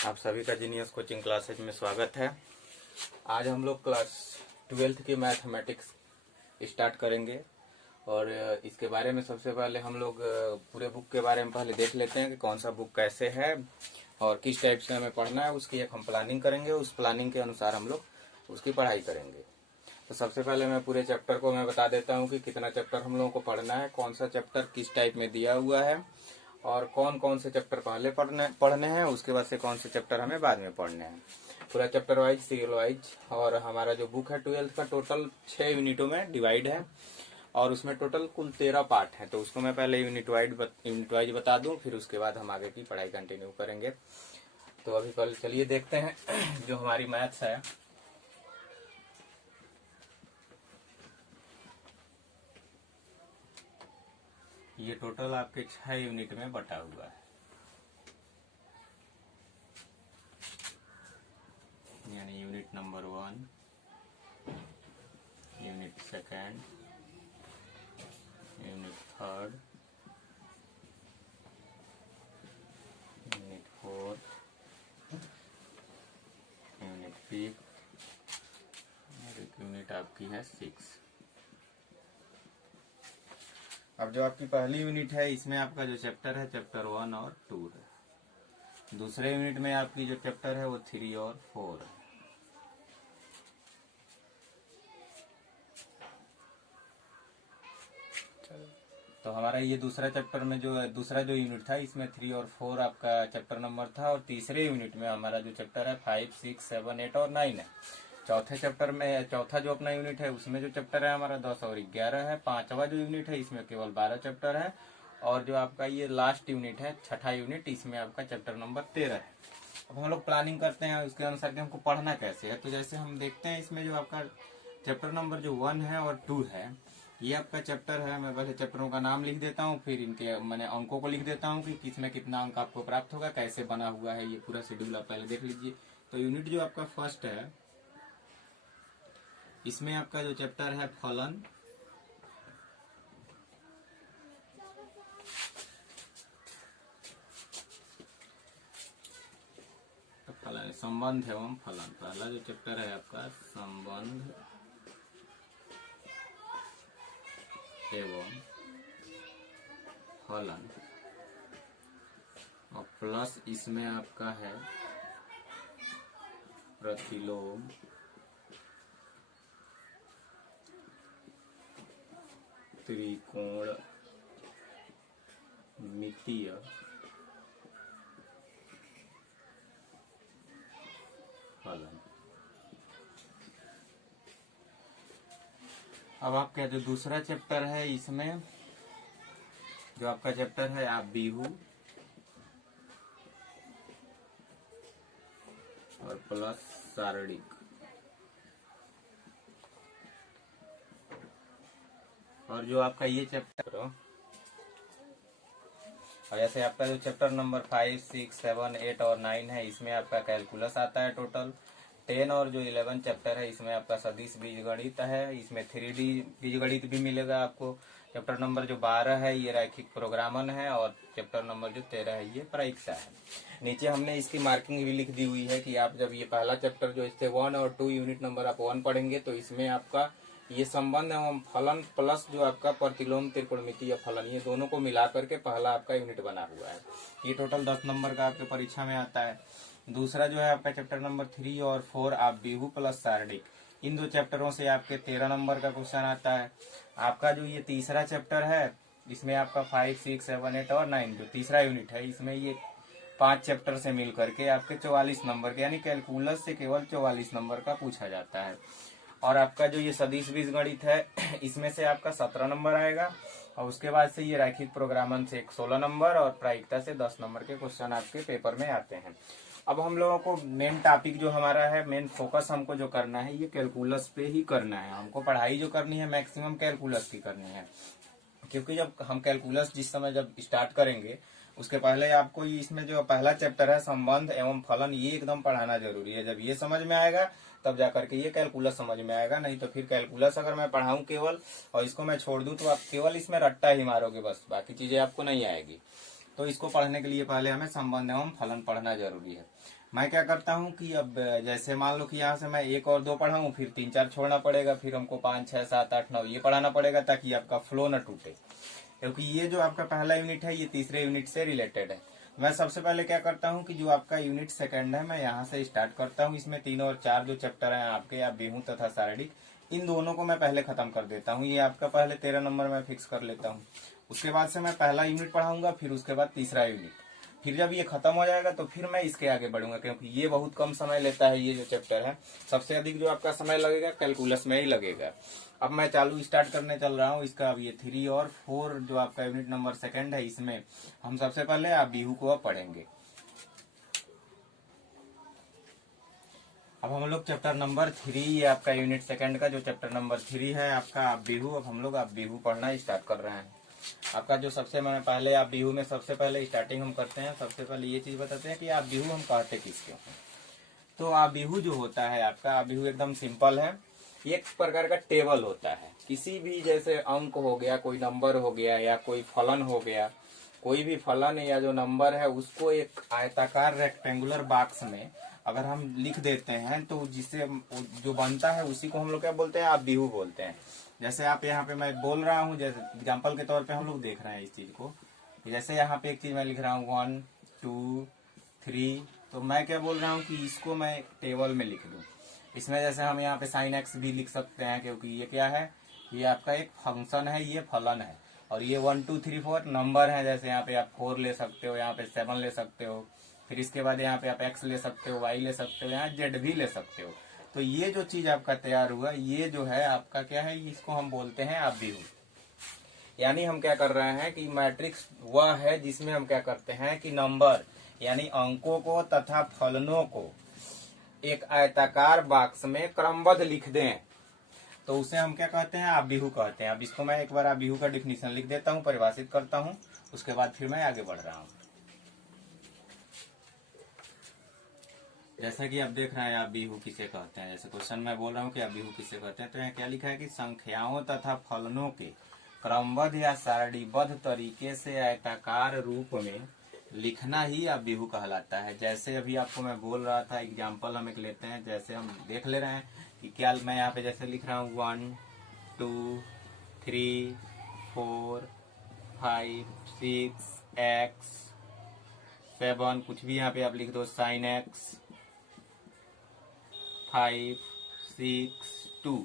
आप सभी का जीनियस कोचिंग क्लासेज में स्वागत है। आज हम लोग क्लास 12th की मैथमेटिक्स स्टार्ट करेंगे और इसके बारे में सबसे पहले हम लोग पूरे बुक के बारे में पहले देख लेते हैं कि कौन सा बुक कैसे है और किस टाइप से हमें पढ़ना है। उसकी एक हम प्लानिंग करेंगे, उस प्लानिंग के अनुसार हम लोग उसकी पढ़ाई करेंगे। तो सबसे पहले मैं पूरे चैप्टर को मैं बता देता हूँ कि कितना चैप्टर हम लोगों को पढ़ना है, कौन सा चैप्टर किस टाइप में दिया हुआ है और कौन कौन से चैप्टर पहले पढ़ने हैं, उसके बाद से कौन से चैप्टर हमें बाद में पढ़ने हैं। पूरा चैप्टर वाइज, सीरियल वाइज। और हमारा जो बुक है 12th का टोटल 6 यूनिटों में डिवाइड है और उसमें टोटल कुल 13 पार्ट है। तो उसको मैं पहले यूनिट वाइज बता दूं, फिर उसके बाद हम आगे की पढ़ाई कंटिन्यू करेंगे। तो अभी कल चलिए देखते हैं जो हमारी मैथ्स है। ये टोटल आपके 6 यूनिट में बटा हुआ है, यानी unit number 1, unit second, unit third, unit 4, unit 5 और एक यूनिट आपकी है 6। अब जो आपकी पहली यूनिट है इसमें आपका जो चैप्टर है चैप्टर 1 और 2 है। दूसरे यूनिट में आपकी जो चैप्टर है वो 3 और 4 है। तो हमारा ये दूसरा चैप्टर में जो दूसरा जो यूनिट था इसमें 3 और 4 आपका चैप्टर नंबर था और तीसरे यूनिट में हमारा जो चैप्टर है 5, 6, 7, 8 और 9 है। चौथे चैप्टर में चौथा जो अपना यूनिट है उसमें जो चैप्टर है हमारा 10 और 11 है। पांचवा जो यूनिट है इसमें केवल 12 चैप्टर है और जो आपका ये लास्ट यूनिट है छठा यूनिट, इसमें आपका चैप्टर नंबर 13 है। अब हम लोग प्लानिंग करते हैं उसके अनुसार कि हमको पढ़ना कैसे है। तो जैसे हम देखते हैं इसमें जो आपका चैप्टर नंबर जो 1 है और 2 है, ये आपका चैप्टर है। मैं पहले चैप्टरों का नाम लिख देता हूँ, फिर इनके मैंने अंकों को लिख देता हूँ कि किसमें कितना अंक आपको प्राप्त होगा, कैसे बना हुआ है ये पूरा शेड्यूल आप पहले देख लीजिए। तो यूनिट जो आपका फर्स्ट है इसमें आपका जो चैप्टर है फलन, तो फलन संबंध एवं फलन। पहला जो चैप्टर है आपका संबंध एवं फलन और प्लस इसमें आपका है प्रतिलोम, त्रिकोण, मितीय, फलन। अब आपका जो दूसरा चैप्टर है इसमें जो आपका चैप्टर है आप बिहू और प्लस सारणिक। और जो आपका ये चैप्टर और जैसे आपका जो चैप्टर नंबर 5, 6, 7, 8 और 9 है इसमें आपका कैलकुलस आता है। टोटल 10 और जो 11 चैप्टर है इसमें आपका सदिश बीजगणित है। इसमें 3D बीजगणित भी मिलेगा आपको। चैप्टर नंबर जो 12 है ये रैखिक प्रोग्रामन है और चैप्टर नंबर जो 13 है ये परीक्षा है। नीचे हमने इसकी मार्किंग भी लिख दी हुई है कि आप जब ये पहला चैप्टर जो इससे 1 और 2 यूनिट नंबर आप 1 पढ़ेंगे तो इसमें आपका ये संबंध एवं फलन प्लस जो आपका प्रतिलोम, त्रिकोणमितीय, फलन, ये दोनों को मिला करके पहला आपका यूनिट बना हुआ है। ये टोटल 10 नंबर का आपके परीक्षा में आता है। दूसरा जो है आपका चैप्टर नंबर 3 और 4 आप बिहू प्लस सारणिक, इन दो चैप्टरों से आपके 13 नंबर का क्वेश्चन आता है। आपका जो ये तीसरा चैप्टर है इसमें आपका 5, 6, 7, 8 और 9 जो तीसरा यूनिट है इसमें ये 5 चैप्टर से मिल करके आपके 44 नंबर के, यानी कैलकुलस से केवल 44 नंबर का पूछा जाता है। और आपका जो ये सदिश बीजगणित है इसमें से आपका 17 नंबर आएगा और उसके बाद से ये रैखिक प्रोग्रामन से 16 नंबर और प्रायिकता से 10 नंबर के क्वेश्चन आपके पेपर में आते हैं। अब हम लोगों को मेन टॉपिक जो हमारा है, मेन फोकस हमको जो करना है ये कैलकुलस पे ही करना है। हमको पढ़ाई जो करनी है मैक्सिमम कैलकुलस की करनी है, क्योंकि जब हम कैलकुलस जिस समय जब स्टार्ट करेंगे उसके पहले आपको इसमें जो पहला चैप्टर है संबंध एवं फलन ये एकदम पढ़ाना जरूरी है। जब ये समझ में आएगा तब जाकर के ये कैलकुलस समझ में आएगा। नहीं तो फिर कैलकुलस अगर मैं पढ़ाऊं केवल और इसको मैं छोड़ दूं तो आप केवल इसमें रट्टा ही मारोगे, बस बाकी चीजें आपको नहीं आएगी। तो इसको पढ़ने के लिए पहले हमें संबंध एवं फलन पढ़ना जरूरी है। मैं क्या करता हूँ कि अब जैसे मान लो कि यहाँ से मैं 1 और 2 पढ़ाऊँ, फिर 3 4 छोड़ना पड़ेगा, फिर हमको 5 6 7 8 9 ये पढ़ाना पड़ेगा, ताकि आपका फ्लो न टूटे। क्योंकि ये जो आपका पहला यूनिट है ये तीसरे यूनिट से रिलेटेड है। मैं सबसे पहले क्या करता हूँ कि जो आपका यूनिट सेकंड है मैं यहाँ से स्टार्ट करता हूँ। इसमें 3 और 4 जो चैप्टर हैं आपके, आप बिहू तथा शारीरिक, इन दोनों को मैं पहले खत्म कर देता हूँ। ये आपका पहले 13 नंबर में फिक्स कर लेता हूँ। उसके बाद से मैं पहला यूनिट पढ़ाऊंगा, फिर उसके बाद तीसरा यूनिट। फिर जब ये खत्म हो जाएगा तो फिर मैं इसके आगे बढ़ूंगा, क्योंकि ये बहुत कम समय लेता है। ये जो चैप्टर है सबसे अधिक जो आपका समय लगेगा कैलकुलस में ही लगेगा। अब मैं चालू स्टार्ट करने चल रहा हूँ इसका। अब ये 3 और 4 जो आपका यूनिट नंबर सेकंड है, इसमें हम सबसे पहले आप बिहू को अब पढ़ेंगे। अब हम लोग चैप्टर नंबर 3, ये आपका यूनिट सेकंड का जो चैप्टर नंबर 3 है आपका आप बिहू, अब हम लोग आप बिहू पढ़ना स्टार्ट कर रहे हैं। आपका जो सबसे मैंने पहले आप बिहू में सबसे पहले स्टार्टिंग हम करते हैं। सबसे पहले ये चीज बताते हैं कि आप बिहू हम कहते किसके हैं। तो आप बिहू जो होता है आपका, आप बिहू एकदम सिंपल है। एक प्रकार का टेबल होता है। किसी भी जैसे अंक हो गया, कोई नंबर हो गया, या कोई फलन हो गया, कोई भी फलन या जो नंबर है उसको एक आयताकार रेक्टेंगुलर बॉक्स में अगर हम लिख देते हैं तो जिससे जो बनता है उसी को हम लोग क्या बोलते हैं, आप बिहू बोलते हैं। जैसे आप यहाँ पे मैं बोल रहा हूँ, जैसे एग्जाम्पल के तौर पे हम लोग देख रहे हैं इस चीज को। जैसे यहाँ पे एक चीज मैं लिख रहा हूँ 1 2 3, तो मैं क्या बोल रहा हूँ कि इसको मैं टेबल में लिख दूं। इसमें जैसे हम यहाँ पे साइन एक्स भी लिख सकते हैं, क्योंकि ये क्या है, ये आपका एक फंक्शन है, ये फलन है। और ये 1 2 3 4 नंबर है। जैसे यहाँ पे आप 4 ले सकते हो, यहाँ पे 7 ले सकते हो, फिर इसके बाद यहाँ पे आप एक्स ले सकते हो, वाई ले सकते हो, यहाँ जेड भी ले सकते हो। तो ये जो चीज आपका तैयार हुआ, ये जो है आपका क्या है, इसको हम बोलते हैं आप बिहू। यानी हम क्या कर रहे हैं कि मैट्रिक्स वह है जिसमें हम क्या करते हैं कि नंबर यानी अंकों को तथा फलनों को एक आयताकार बॉक्स में क्रमबद्ध लिख दें, तो उसे हम क्या कहते हैं, आप बिहू कहते हैं। अब इसको मैं एक बार आप बिहू का डिफिनीशन लिख देता हूँ, परिभाषित करता हूँ, उसके बाद फिर मैं आगे बढ़ रहा हूँ। जैसा कि आप देख रहे हैं आप बिहू किसे कहते हैं। जैसे क्वेश्चन में बोल रहा हूँ कि आप बिहू किसे कहते हैं, तो यहाँ क्या लिखा है कि संख्याओं तथा फलनों के क्रमबद्ध या सारणीबद्ध तरीके से आयताकार रूप में लिखना ही आप बिहू कहलाता है। जैसे अभी आपको मैं बोल रहा था, एग्जाम्पल हम एक लेते हैं। जैसे हम देख ले रहे हैं कि क्या मैं यहाँ पे जैसे लिख रहा हूँ 1 2 3 4 5 6 x 7, कुछ भी यहाँ पे आप लिख दो, साइन एक्स 5 6 2।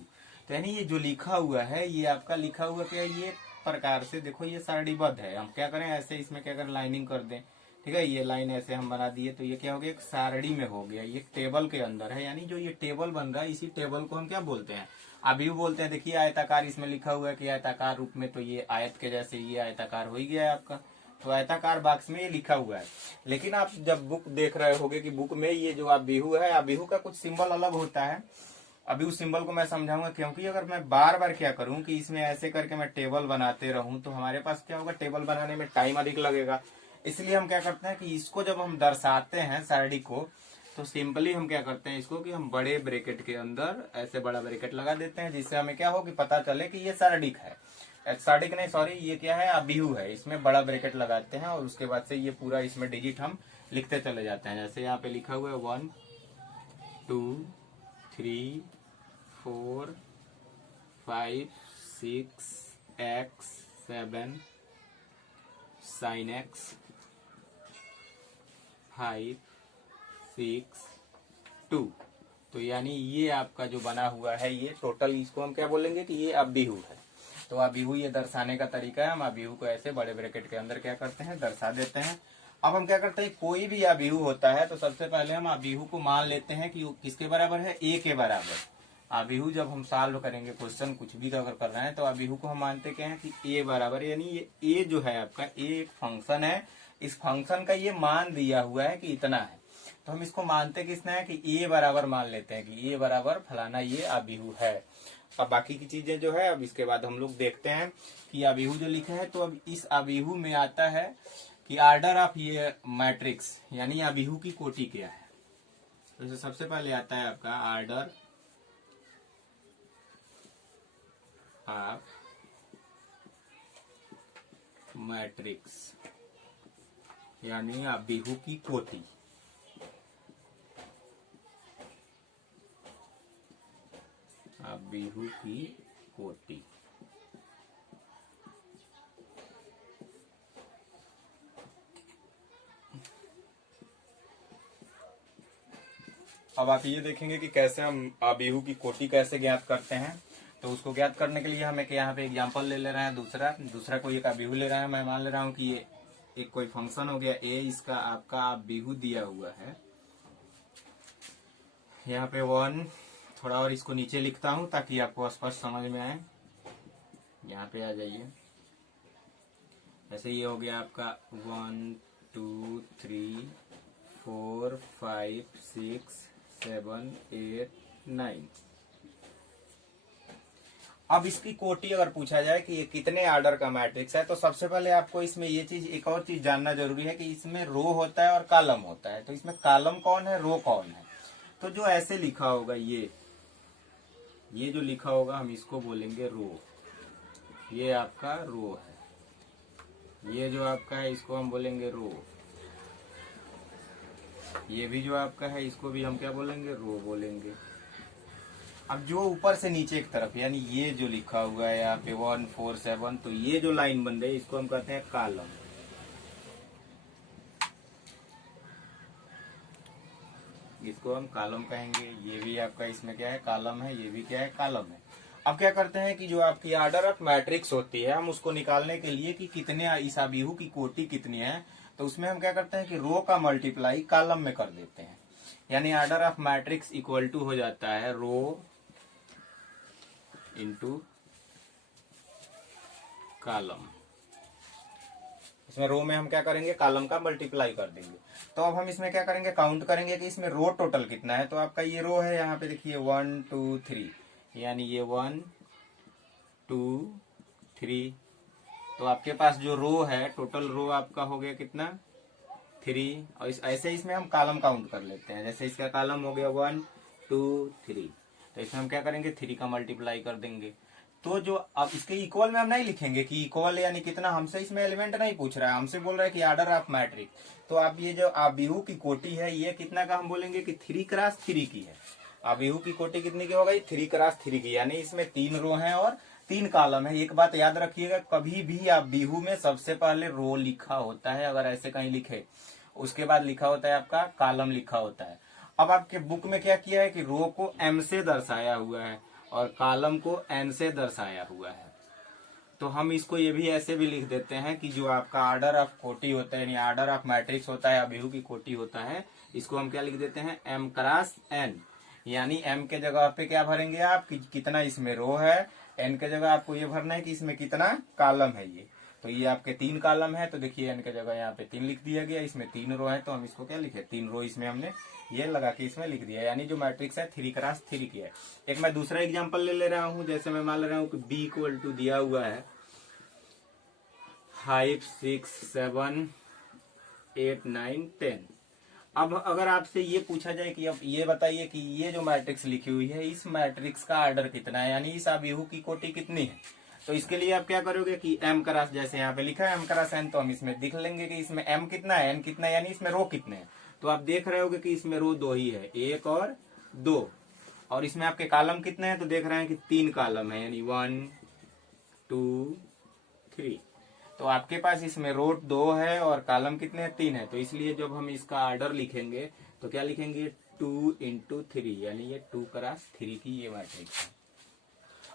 तो यानी ये जो लिखा हुआ है ये आपका लिखा हुआ क्या है, ये प्रकार से देखो ये सारणीबद्ध है। हम क्या करें, ऐसे इसमें क्या करें, लाइनिंग कर दें, ठीक है। ये लाइन ऐसे हम बना दिए तो ये क्या हो गया, एक सारणी में हो गया, ये टेबल के अंदर है। यानी जो ये टेबल बन रहा है इसी टेबल को हम क्या बोलते हैं, अभी बोलते हैं। देखिए आयताकार इसमें लिखा हुआ है कि आयताकार रूप में, तो ये आयत के जैसे ये आयताकार हो ही गया है आपका। तो आयताकार बॉक्स में ये लिखा हुआ है। लेकिन आप जब बुक देख रहे होगे कि बुक में ये जो आप बिहू है, आप बिहू का कुछ सिंबल अलग होता है। अभी उस सिंबल को मैं समझाऊंगा, क्योंकि अगर मैं बार बार क्या करूं कि इसमें ऐसे करके मैं टेबल बनाते रहूं तो हमारे पास क्या होगा, टेबल बनाने में टाइम अधिक लगेगा। इसलिए हम क्या करते हैं कि इसको जब हम दर्शाते हैं सारणी को, तो सिंपली हम क्या करते हैं इसको कि हम बड़े ब्रैकेट के अंदर ऐसे बड़ा ब्रैकेट लगा देते हैं, जिससे हमें क्या हो कि पता चले कि ये सारणिक है। सारणिक नहीं, सॉरी, ये क्या है, बिहू है। इसमें बड़ा ब्रैकेट लगाते हैं और उसके बाद से ये पूरा इसमें डिजिट हम लिखते चले जाते हैं। जैसे यहाँ पे लिखा हुआ है 1 2 3 4 5 6 x 7 sin x 5 6 2। तो यानी ये आपका जो बना हुआ है ये टोटल, इसको हम क्या बोलेंगे कि ये अबिहू है। तो अबिहू ये दर्शाने का तरीका है। हम अबिहू को ऐसे बड़े ब्रैकेट के अंदर क्या करते हैं, दर्शा देते हैं। अब हम क्या करते हैं, कोई भी अबिहू होता है तो सबसे पहले हम अबिहू को मान लेते हैं कि वो किसके बराबर है, ए के बराबर। अबिहू जब हम सॉल्व करेंगे क्वेश्चन कुछ भी अगर कर रहे हैं तो अबिहू को हम मानते क्या है कि ए बराबर, यानी ये ए जो है आपका, ए एक फंक्शन है। इस फंक्शन का ये मान दिया हुआ है कि इतना है, तो हम इसको मानते किसना है कि ए बराबर मान लेते हैं कि ए बराबर फलाना ये अबिहू है। अब बाकी की चीजें जो है अब इसके बाद हम लोग देखते हैं कि अबिहू जो लिखे है, तो अब इस अबिहू में आता है कि ऑर्डर ऑफ ये मैट्रिक्स, यानी अबिहू की कोटि क्या है। तो सबसे पहले आता है आपका ऑर्डर ऑफ मैट्रिक्स, यानी अबिहू की कोटि। अबीहू की कोटि। अब आप ये देखेंगे कि कैसे हम अबीहू की कोटि कैसे ज्ञात करते हैं। तो उसको ज्ञात करने के लिए हम एक यहाँ पे एग्जांपल ले रहे हैं, दूसरा कोई एक अबीहू ले रहा है। मैं मान ले रहा हूँ कि ये एक कोई फंक्शन हो गया ए, इसका आपका अबीहू दिया हुआ है। यहाँ पे 1, थोड़ा और इसको नीचे लिखता हूँ ताकि आपको स्पष्ट समझ में आए। यहाँ पे आ जाइए। ऐसे ये हो गया आपका 1 2 3 4 5 6 7 8 9। अब इसकी कोटि अगर पूछा जाए कि ये कितने ऑर्डर का मैट्रिक्स है, तो सबसे पहले आपको इसमें ये चीज, एक और चीज जानना जरूरी है कि इसमें रो होता है और कॉलम होता है। तो इसमें कॉलम कौन है, रो कौन है। तो जो ऐसे लिखा होगा, ये जो लिखा होगा हम इसको बोलेंगे रो। ये आपका रो है। ये जो आपका है इसको हम बोलेंगे रो। ये भी जो आपका है इसको भी हम क्या बोलेंगे, रो बोलेंगे। अब जो ऊपर से नीचे की तरफ, यानी ये जो लिखा हुआ है यहाँ पे 1 4 7, तो ये जो लाइन बन रही है इसको हम कहते हैं कॉलम। इसको हम कॉलम कहेंगे। ये भी आपका इसमें क्या है, कॉलम है। ये भी क्या है, कॉलम है। अब क्या करते हैं कि जो आपकी ऑर्डर ऑफ मैट्रिक्स होती है, हम उसको निकालने के लिए कि कितने इस अबीहू की कोटि कितनी है, तो उसमें हम क्या करते हैं कि रो का मल्टीप्लाई कॉलम में कर देते हैं। यानी order of matrix equal to हो जाता है रो इंटू कॉलम। इसमें रो में हम क्या करेंगे, कॉलम का मल्टीप्लाई कर देंगे। तो अब हम इसमें क्या करेंगे, काउंट करेंगे कि इसमें रो टोटल कितना है। तो आपका ये रो है, यहाँ पे देखिए 1 2 3, यानी ये 1 2 3। तो आपके पास जो रो है, टोटल रो आपका हो गया कितना, 3। और ऐसे इसमें हम कॉलम काउंट कर लेते हैं। जैसे इसका कॉलम हो गया 1 2 3, तो इसमें हम क्या करेंगे, 3 का मल्टीप्लाई कर देंगे। तो जो अब इसके इक्वल में हम नहीं लिखेंगे कि इक्वल यानी कितना, हमसे इसमें एलिमेंट नहीं पूछ रहा है, हमसे बोल रहा है कि ऑर्डर ऑफ मैट्रिक्स। तो आप ये जो अबीहू की कोटि है, ये कितना का हम बोलेंगे कि 3 क्रॉस 3 की है। अबीहू की कोटि कितनी की हो गई, 3 क्रॉस 3 की, यानी इसमें 3 रो हैं और 3 कॉलम है। एक बात याद रखिएगा, कभी भी अबीहू में सबसे पहले रो लिखा होता है, अगर ऐसे कहीं लिखे, उसके बाद लिखा होता है आपका कॉलम लिखा होता है। अब आपके बुक में क्या किया है कि रो को एम से दर्शाया हुआ है और कॉलम को एन से दर्शाया हुआ है। तो हम इसको ये भी ऐसे भी लिख देते हैं कि जो आपका ऑर्डर ऑफ कोटि होता है, यानी ऑर्डर ऑफ मैट्रिक्स होता है, अबीहू की कोटि होता है, इसको हम क्या लिख देते हैं, एम क्रॉस एन। यानी एम के जगह पे क्या भरेंगे आप कि कितना इसमें रो है, एन के जगह आपको ये भरना है कि इसमें कितना कॉलम है। ये तो ये आपके 3 कॉलम है, तो देखिए एन के जगह यहाँ पे 3 लिख दिया गया। इसमें 3 रो है, तो हम इसको क्या लिखे, 3 रो इसमें हमने ये लगा के इसमें लिख दिया। यानी जो मैट्रिक्स है 3 क्रॉस 3 की है। एक मैं दूसरा एग्जांपल ले रहा हूँ। जैसे मैं मान ले रहा हूँ कि बी इक्वल टू दिया हुआ है 5 6 7 8 9 10। अब अगर आपसे ये पूछा जाए कि अब ये बताइए कि ये जो मैट्रिक्स लिखी हुई है, इस मैट्रिक्स का ऑर्डर कितना है, यानी इस अबीहू की कोटि कितनी है। तो इसके लिए आप क्या करोगे कि एम क्रॉस, जैसे यहाँ पे लिखा है एम क्रॉस एन, तो हम इसमें दिख लेंगे कि इसमें एम कितना है, एन कितना है, यानी इसमें रो कितने हैं। तो आप देख रहे होगे कि इसमें रो 2 ही है, 1 और 2। और इसमें आपके कॉलम कितने हैं, तो देख रहे हैं कि 3 कॉलम है, यानी 1 2 3। तो आपके पास इसमें रो 2 है और कॉलम कितने हैं, 3 है। तो इसलिए जब हम इसका ऑर्डर लिखेंगे तो क्या लिखेंगे, 2 इंटू 3, यानी ये 2 क्रॉस 3 की ये मैट्रिक्स है।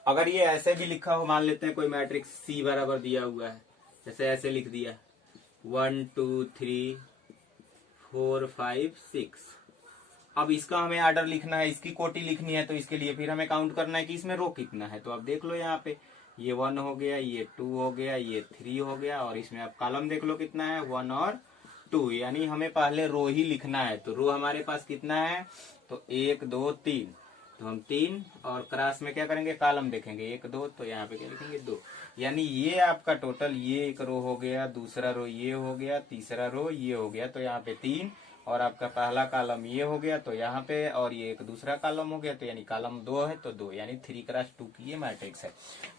अगर ये ऐसे भी लिखा हो, मान लेते हैं कोई मैट्रिक्स सी बराबर दिया हुआ है, जैसे ऐसे लिख दिया 1 2 3 4 5 6। अब इसका हमें ऑर्डर लिखना है, इसकी कोटि लिखनी है, तो इसके लिए फिर हमें काउंट करना है कि इसमें रो कितना है। तो आप देख लो यहाँ पे ये 1 हो गया, ये 2 हो गया, ये 3 हो गया, और इसमें आप कॉलम देख लो कितना है, 1 और 2। यानी हमें पहले रो ही लिखना है। तो रो हमारे पास कितना है, तो 1 2 3, तो हम 3 और क्रॉस में क्या करेंगे, कॉलम देखेंगे 1 2, तो यहाँ पे क्या लिखेंगे 2। यानी ये आपका टोटल, ये एक रो हो गया, दूसरा रो ये हो गया, तीसरा रो ये हो गया, तो यहाँ पे 3, और आपका पहला कॉलम ये हो गया, तो यहाँ पे, और ये एक दूसरा कॉलम हो गया, तो यानी कॉलम 2 है, तो 2, यानी 3 क्रॉस 2 की ये मैट्रिक्स है।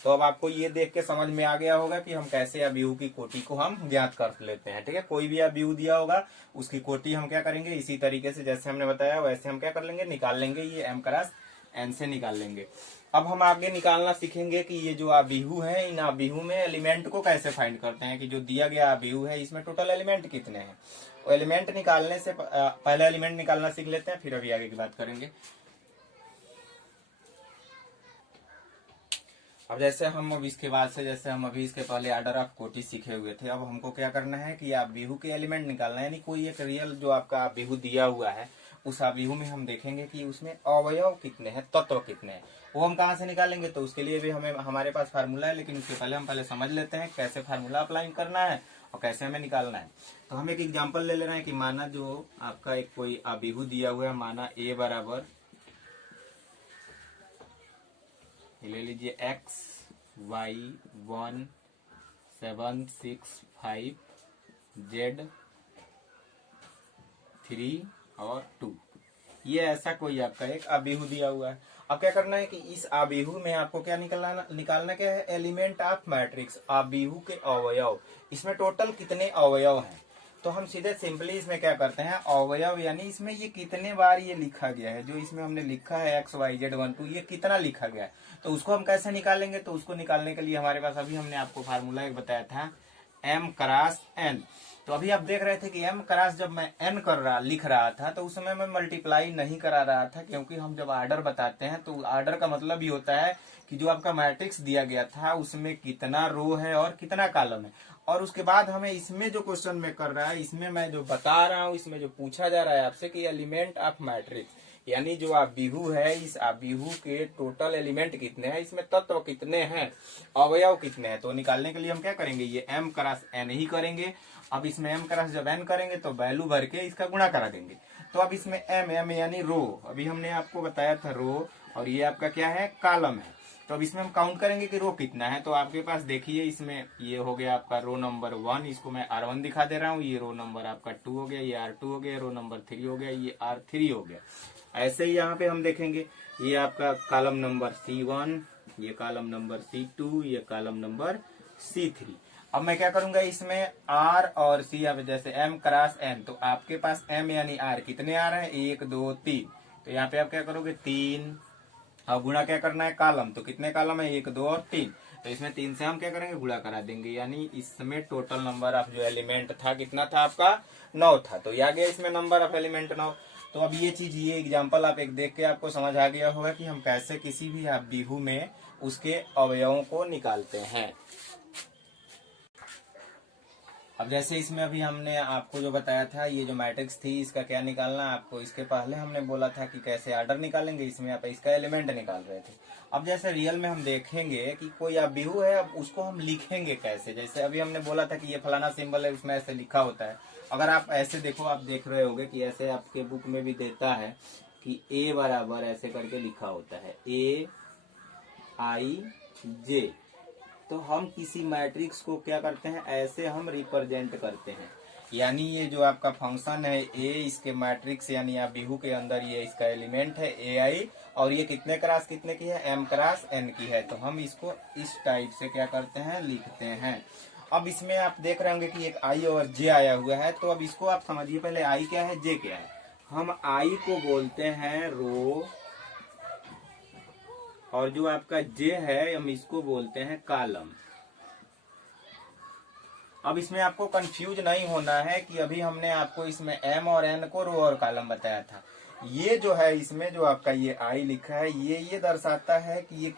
तो अब आपको ये देख के समझ में आ गया होगा कि हम कैसे अबीहू की कोटि को हम ज्ञात कर लेते हैं। ठीक है, कोई भी अबीहू दिया होगा उसकी कोटि हम क्या करेंगे, इसी तरीके से जैसे हमने बताया वैसे हम क्या कर लेंगे, निकाल लेंगे। ये एम क्रॉस एन से निकाल लेंगे। अब हम आगे निकालना सीखेंगे कि ये जो आबिहू है, इन आबिहू में एलिमेंट को कैसे फाइंड करते हैं, कि जो दिया गया आबिहू है इसमें टोटल एलिमेंट कितने हैं। वो एलिमेंट निकालने से पहले एलिमेंट निकालना सीख लेते हैं, फिर अभी आगे की बात करेंगे। अब जैसे हम अब इसके बाद से, जैसे हम अभी इसके पहले आर्डर ऑफ कोटी सीखे हुए थे, अब हमको क्या करना है कि आबिहू के एलिमेंट निकालना है, यानी कोई एक रियल जो आपका आबिहू दिया हुआ है, उस आबिहू में हम देखेंगे कि उसमें अवयव कितने हैं, तत्व कितने हैं। वो हम कहाँ से निकालेंगे, तो उसके लिए भी हमें हमारे पास फार्मूला है, लेकिन उसके पहले हम पहले समझ लेते हैं कैसे फार्मूला अप्लाई करना है और कैसे हमें निकालना है। तो हम एक एग्जाम्पल ले रहे हैं कि माना जो आपका एक कोई आबिहू दिया हुआ है, माना ए बराबर, ले लीजिए x y 1 7 6 5 z 3 और 2, ये ऐसा कोई आपका एक आबिहू दिया हुआ है। अब क्या करना है कि इस आबिहू में आपको क्या निकालना क्या है, एलिमेंट ऑफ मैट्रिक्स, आबिहू के अवयव, इसमें टोटल कितने अवयव हैं। तो हम सीधे सिंपली इसमें क्या करते हैं, अवयव यानी इसमें ये कितने बार ये लिखा गया है, जो इसमें हमने लिखा है x y z 1 2, ये कितना लिखा गया है, तो उसको हम कैसे निकालेंगे। तो उसको निकालने के लिए हमारे पास अभी हमने आपको फार्मूला एक बताया था, m क्रॉस n। तो अभी आप देख रहे थे कि m क्रॉस जब मैं n लिख रहा था, तो उस समय मैं मल्टीप्लाई नहीं करा रहा था, क्योंकि हम जब आर्डर बताते हैं तो आर्डर का मतलब ही होता है कि जो आपका मैट्रिक्स दिया गया था उसमें कितना रो है और कितना कॉलम है। और उसके बाद हमें इसमें जो क्वेश्चन में कर रहा है, इसमें मैं जो बता रहा हूँ, इसमें जो पूछा जा रहा है आपसे कि एलिमेंट ऑफ मैट्रिक्स, यानी जो आबिहू है, इस आबिहू के टोटल एलिमेंट कितने हैं, इसमें तत्व कितने हैं, अवयव कितने हैं। तो निकालने के लिए हम क्या करेंगे, ये m क्रॉस n ही करेंगे। अब इसमें m क्रॉस जब n करेंगे तो वैल्यू भर के इसका गुणा करा देंगे। तो अब इसमें m यानी रो, अभी हमने आपको बताया था रो, और ये आपका क्या है, कॉलम है। तो अब इसमें हम काउंट करेंगे कि रो कितना है। तो आपके पास देखिए, इसमें ये हो गया आपका रो नंबर 1, इसको मैं R1 दिखा दे रहा हूँ, ये रो नंबर आपका 2 हो गया, ये R2 हो गया, रो नंबर 3 हो गया, ये R3 हो गया। ऐसे ही यहाँ पे हम देखेंगे, ये आपका कॉलम नंबर C1, ये कॉलम नंबर C2, ये कॉलम नंबर C3। अब मैं क्या करूंगा, इसमें R और C, अब जैसे m क्रॉस n, तो आपके पास m यानी R कितने आ रहे हैं, 1 2 3, तो यहाँ पे आप क्या करोगे 3, अब गुणा क्या करना है, कॉलम, तो कितने कॉलम है, 1 2 और 3, तो इसमें 3 से हम क्या करेंगे, गुणा करा देंगे, यानी इसमें टोटल नंबर ऑफ जो एलिमेंट था कितना था आपका, 9 था। तो ये आ गया इसमें नंबर ऑफ एलिमेंट 9। तो अब ये चीज, ये एग्जांपल आप एक देख के आपको समझ आ गया होगा कि हम कैसे किसी भी आबिहू में उसके अवयवों को निकालते हैं। अब जैसे इसमें अभी हमने आपको जो बताया था, ये जो मैट्रिक्स थी इसका क्या निकालना आपको, इसके पहले हमने बोला था कि कैसे आर्डर निकालेंगे, इसमें आप इसका एलिमेंट निकाल रहे थे। अब जैसे रियल में हम देखेंगे कि कोई आबिहू है, अब उसको हम लिखेंगे कैसे। जैसे अभी हमने बोला था कि ये फलाना सिंबल है, उसमें ऐसे लिखा होता है। अगर आप ऐसे देखो, आप देख रहे होगे कि ऐसे आपके बुक में भी देता है कि ए बराबर ऐसे करके लिखा होता है, AIJ। तो हम किसी मैट्रिक्स को क्या करते हैं, ऐसे हम रिप्रेजेंट करते हैं, यानी ये जो आपका फंक्शन है ए, इसके मैट्रिक्स यानी आबिहू के अंदर ये इसका एलिमेंट है AI, और ये कितने क्रॉस कितने की है, m क्रॉस n की है। तो हम इसको इस टाइप से क्या करते हैं, लिखते हैं। अब इसमें आप देख रहे होंगे कि एक I और J आया हुआ है, तो अब इसको आप समझिए, पहले I क्या है, J क्या है। हम I को बोलते हैं रो, और जो आपका J है हम इसको बोलते हैं कॉलम। अब इसमें आपको कंफ्यूज नहीं होना है कि अभी हमने आपको इसमें m और n को रो और कॉलम बताया था। ये जो है इसमें जो आपका ये I लिखा है, ये दर्शाता है कि ये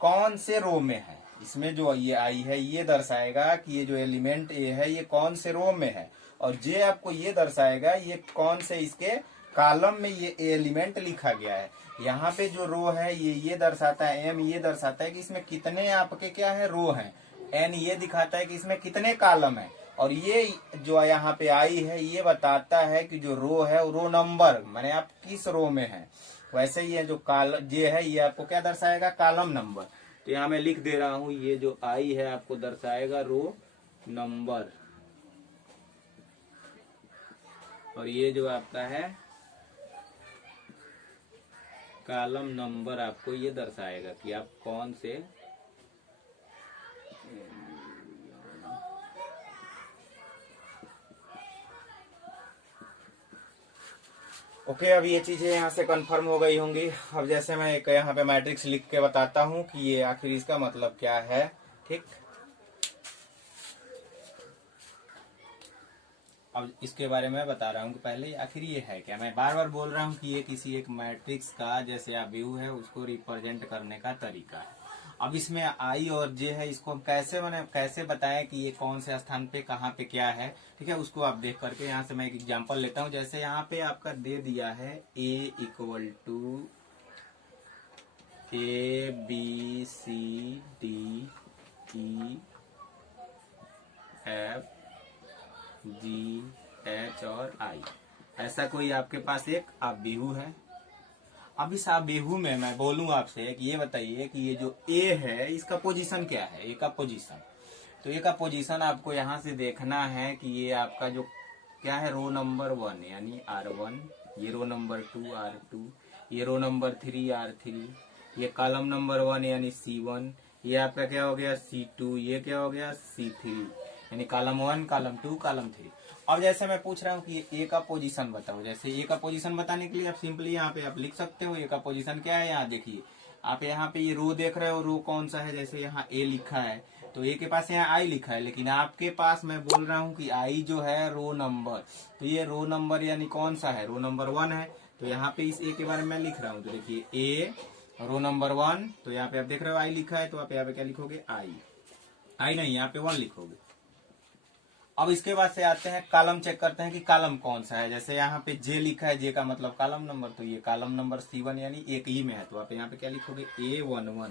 कौन से रो में है। इसमें जो ये I है ये दर्शाएगा कि ये जो एलिमेंट A है ये कौन से रो में है, और J आपको ये दर्शाएगा ये कौन से इसके कॉलम में ये एलिमेंट लिखा गया है। यहाँ पे जो रो है ये दर्शाता है, m ये दर्शाता है कि इसमें कितने आपके क्या है, रो हैं, n ये दिखाता है कि इसमें कितने कॉलम है, और ये जो यहाँ पे I है ये बताता है कि जो रो है रो नंबर, माने आप किस रो में है। वैसे ही ये जो कॉलम J है ये आपको क्या दर्शाएगा, कॉलम नंबर। तो यहाँ मैं लिख दे रहा हूँ, ये जो I है आपको दर्शाएगा रो नंबर, और ये जो आपका है कॉलम नंबर आपको ये दर्शाएगा कि आप कौन से ओके, अब ये चीजें यहाँ से कंफर्म हो गई होंगी। अब जैसे मैं एक यहाँ पे मैट्रिक्स लिख के बताता हूँ कि ये आखिर इसका मतलब क्या है। ठीक, अब इसके बारे में बता रहा हूँ कि पहले आखिर ये है क्या। मैं बार बार बोल रहा हूँ कि ये किसी एक मैट्रिक्स का जैसे आप व्यू है उसको रिप्रेजेंट करने का तरीका है। अब इसमें आई और जे है, इसको हम कैसे बताएं कि ये कौन से स्थान पे कहाँ पे क्या है। ठीक है, उसको आप देख करके यहाँ से मैं एक एग्जांपल लेता हूँ। जैसे यहाँ पे आपका दे दिया है ए इक्वल टू ABCDEF GH और I, ऐसा कोई आपके पास एक आव्यूह है। अब इस आव्यूह में मैं बोलूं आपसे कि ये बताइए कि ये जो A है इसका पोजीशन क्या है। A का पोजीशन, तो A का पोजीशन आपको यहाँ से देखना है कि ये आपका जो क्या है, रो नंबर 1 यानी R1, ये रो नंबर 2 R2, ये रो नंबर 3 R3, ये कॉलम नंबर 1 यानी C1, ये आपका क्या हो गया C2, ये क्या हो गया C3, यानी कॉलम 1 कॉलम 2 कॉलम 3। अब जैसे मैं पूछ रहा हूँ कि ए का पोजीशन बताओ, जैसे ए का पोजीशन बताने के लिए आप सिंपली यहाँ पे आप लिख सकते हो ए का पोजीशन क्या है। यहाँ देखिए, आप यहाँ पे ये रो देख रहे हो, रो कौन सा है, जैसे यहाँ ए लिखा है तो ए के पास यहाँ आई लिखा है, लेकिन आपके पास मैं बोल रहा हूँ कि आई जो है रो नंबर, तो ये रो नंबर यानी कौन सा है, रो नंबर 1 है। तो यहाँ पे इस ए के बारे में मैं लिख रहा हूँ, तो देखिए ए रो नंबर 1, तो यहाँ पे आप देख रहे हो आई लिखा है, तो आप यहाँ पे क्या लिखोगे, आई नहीं, यहाँ पे 1 लिखोगे। अब इसके बाद से आते हैं कॉलम चेक करते हैं कि कॉलम कौन सा है। जैसे यहाँ पे जे लिखा है, जे का मतलब कॉलम नंबर, तो ये कॉलम नंबर C1 यानी एक ही में है, तो आप यहाँ पे क्या लिखोगे A11।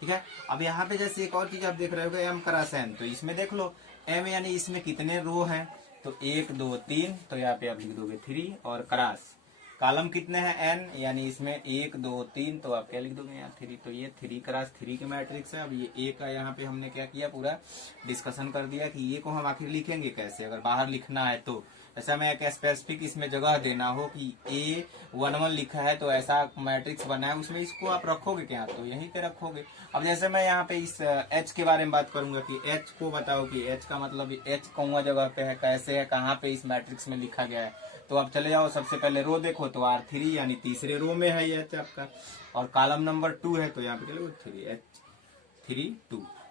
ठीक है, अब यहाँ पे जैसे एक और चीज आप देख रहे हो M क्रॉस N, तो इसमें देख लो M यानी इसमें कितने रो हैं, तो 1 2 3, तो यहाँ पे आप लिख दोगे 3, और क्रॉस कॉलम कितने हैं N यानी इसमें 1 2 3, तो आप क्या लिख दोगे यहाँ 3, तो ये 3 क्रॉस 3 के मैट्रिक्स है। अब ये ए का यहाँ पे हमने क्या किया, पूरा डिस्कशन कर दिया कि ये को हम आखिर लिखेंगे कैसे, अगर बाहर लिखना है तो। ऐसा मैं एक स्पेसिफिक इसमें जगह देना हो कि A11 लिखा है तो ऐसा मैट्रिक्स बना है, उसमें इसको आप रखोगे क्या, तो यहीं पे रखोगे। अब जैसे मैं यहाँ पे इस H के बारे में बात करूंगा कि H को बताओ कि H का मतलब H कौन जगह पे है, कैसे है, कहाँ पे इस मैट्रिक्स में लिखा गया है। तो आप चले जाओ, सबसे पहले रो देखो तो R3 यानी तीसरे रो में है ये आपका, और कॉलम नंबर 2 है, तो यहाँ पे चलो 3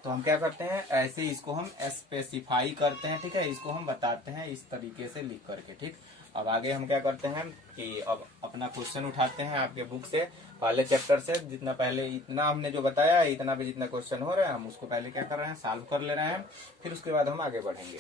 तो हम क्या करते हैं, ऐसे इसको हम स्पेसिफाई करते हैं। ठीक है, इसको हम बताते हैं इस तरीके से लिख करके। ठीक, अब आगे हम क्या करते हैं कि अब अपना क्वेश्चन उठाते हैं आपके बुक से, पहले चैप्टर से। जितना पहले इतना हमने जो बताया, इतना भी जितना क्वेश्चन हो रहा है हम उसको पहले क्या कर रहे हैं, सॉल्व कर ले रहे हैं, फिर उसके बाद हम आगे बढ़ेंगे।